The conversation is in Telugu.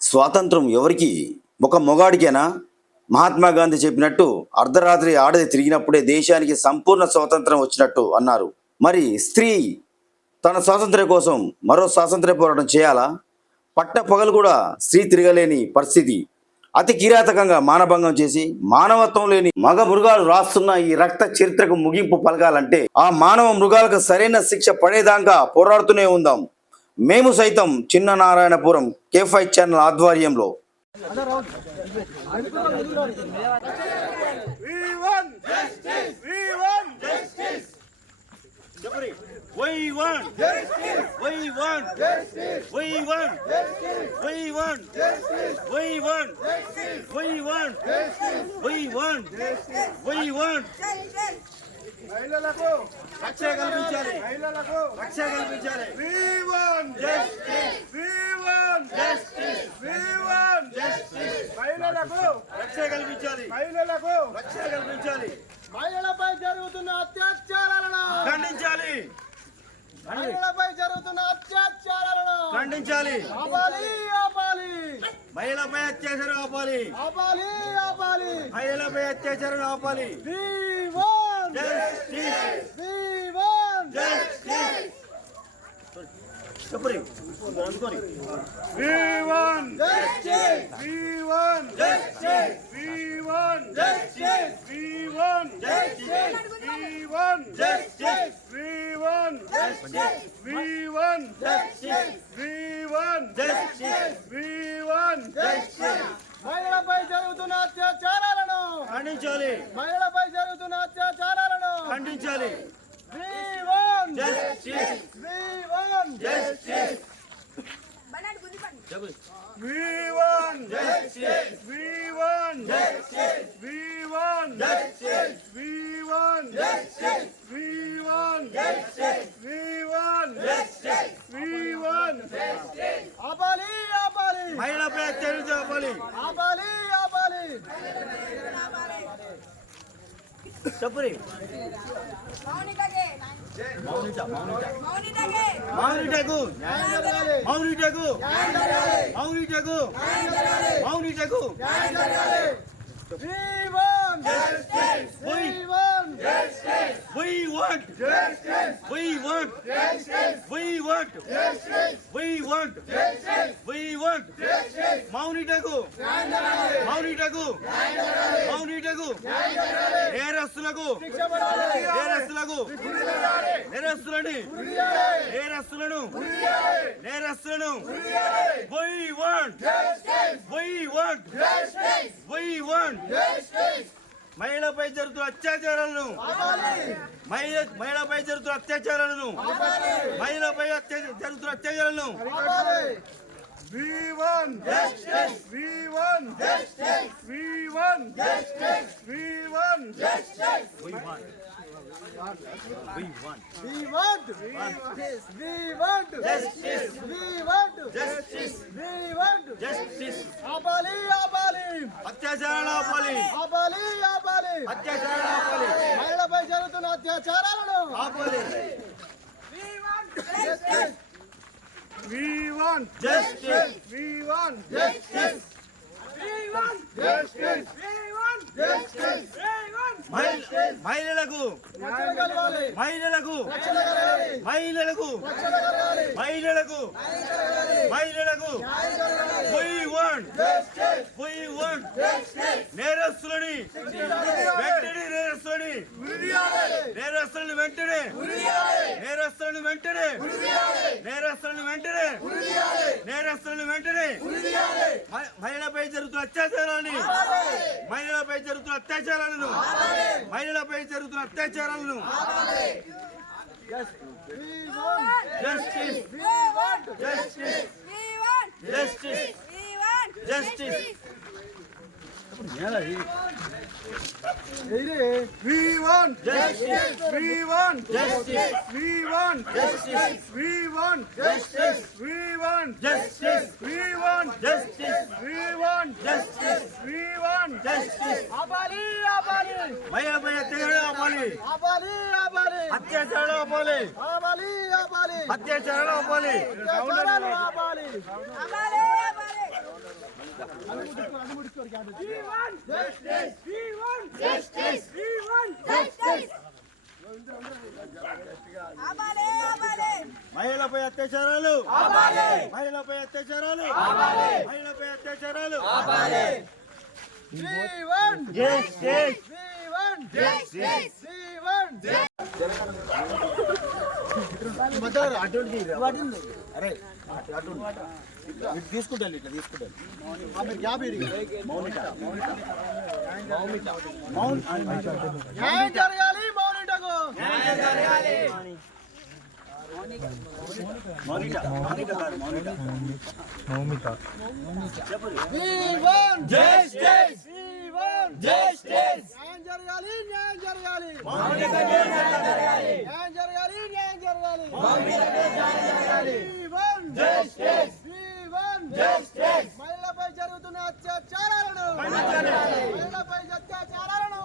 స్వాతంత్రం ఎవరికి? ఒక మొగాడికేనా? మహాత్మా గాంధీ చెప్పినట్టు అర్ధరాత్రి ఆడది తిరిగినప్పుడే దేశానికి సంపూర్ణ స్వాతంత్రం వచ్చినట్టు అన్నారు. మరి స్త్రీ తన స్వాతంత్ర్యం కోసం మరో స్వాతంత్ర్య పోరాటం చేయాలా? పట్ట పగలు కూడా స్త్రీ తిరగలేని పరిస్థితి అతి కిరాతకంగా మానభంగం చేసి మానవత్వం లేని మగ మృగాలు రాస్తున్న ఈ రక్త చరిత్రకు ముగింపు పలకాలంటే ఆ మానవ మృగాలకు సరైన శిక్ష పడేదాకా పోరాడుతూనే ఉందాం. మేము సైతం చిన్న నారాయణపురం K5 ఛానల్ ఆధ్వర్యంలో We want justice. We want justice. We want justice. We want justice. We want justice. We want justice. We want justice. We want justice. మహిళలకు రక్షణ కల్పించాలి. మహిళలకు రక్షణ కల్పించాలి. We want justice. We want justice. We want justice. మహిళలకు రక్షణ కల్పించాలి. మహిళలకు రక్షణ కల్పించాలి. మహిళలపై జరుగుతున్న అత్యాచారాలను ఖండించాలి. మహిళలపై జరుగుతున్న అత్యాచారాలను ఖండించాలి. ఆపాలి ఆపాలి. మహిళలపై అత్యాచారం ఆపాలి. ఆపాలి ఆపాలి. మహిళలపై అత్యాచారం ఆపాలి. We want justice. We want justice. చెప్పరి అనుకోని. We want justice. We want justice. We want justice. We want justice. We want justice. We want justice. We want justice. We want justice. We want justice. మహిళలపై జరుగుతున్న అత్యాచారాలను ఖండించాలి. మహిళలపై జరుగుతున్న అత్యాచారాలను ఖండించాలి. We want justice. We want justice. We want justice. We want justice. We want justice. We want justice. We want justice. We want justice. We want justice. ఆపాలి ఆపాలి. మహిళలపై అత్యాచారం ఆపాలి. ఆపాలి ఆపాలి. చెప్పరి మౌనిటకు మౌనిటకు మౌనిటకు మౌనిటకు We want justice. We want justice. We want justice. We want justice. We want justice. We want justice. We want justice. మౌనిటకు మౌనిటకు మౌనిటకు నేరస్తులకు నేరస్తులకు నేరస్తులని నేరస్తులను నేరస్తులను We want justice. We want justice. We want justice. మహిళపై జరుగుతున్న అత్యాచారాలను మహిళపై జరుగుతున్న అత్యాచారాలను మహిళపై జరుగుతున్న అత్యాచారాలను We want justice. We want justice. We want justice. We want justice. We want. We want. We want. We want justice. We want justice. We want justice. ఆపాలి ఆపాలి. అత్యాచారాలను ఆపాలి. ఆపాలి ఆపాలి. అత్యాచారాలను ఆపాలి. మహిళపై జరుగుతున్న అత్యాచారాలను ఆపాలి. We want justice. We want justice. We want justice. We want justice. We want justice. We want మహిళలకు మహిళలకు మహిళలకు మహిళలకు మహిళలకు We want justice. We want justice. నేరస్తులని వెంటనే నేరస్తులని నేరస్తులను వెంటనే నేరస్తులను వెంటనే నేరస్తులను వెంటనే నేరస్తులను వెంటనే మహిళపై జరుగుతున్న అత్యాచారాన్ని మహిళలపై జరుగుతున్న అత్యాచారాలను మహిళలపై జరుగుతున్న అత్యాచారాలను Justice. We want justice. We want justice. We want justice. We want justice. We want justice. We want justice. We want justice. We want justice. We want justice. We want justice. We want justice. ఆపాలి ఆపాలి. మహిళపై అత్యాచారం ఆపాలి. ఆపాలి ఆపాలి. అత్యాచారం ఆపాలి. ఆపాలి ఆపాలి. అత్యాచారం ఆపాలి. అత్యాచారాలు ఆపాలి. ఆపాలి ఆపాలి. మహిళలపై అత్యాచారాలు మహిళలపై అత్యాచారాలు మహిళలపై అత్యాచారాలు అరే తీసుకుంటాను ఇట్లా తీసుకుంటాను న్యాయం జరగాలి మౌనిటకు న్యాయం జరగాలి న్యాయం జరగాలి న్యాయం జరగాలి న్యాయం జరగాలి మహిళలపై జరుగుతున్న అత్యాచారాలను మహిళలపై అత్యాచారాలను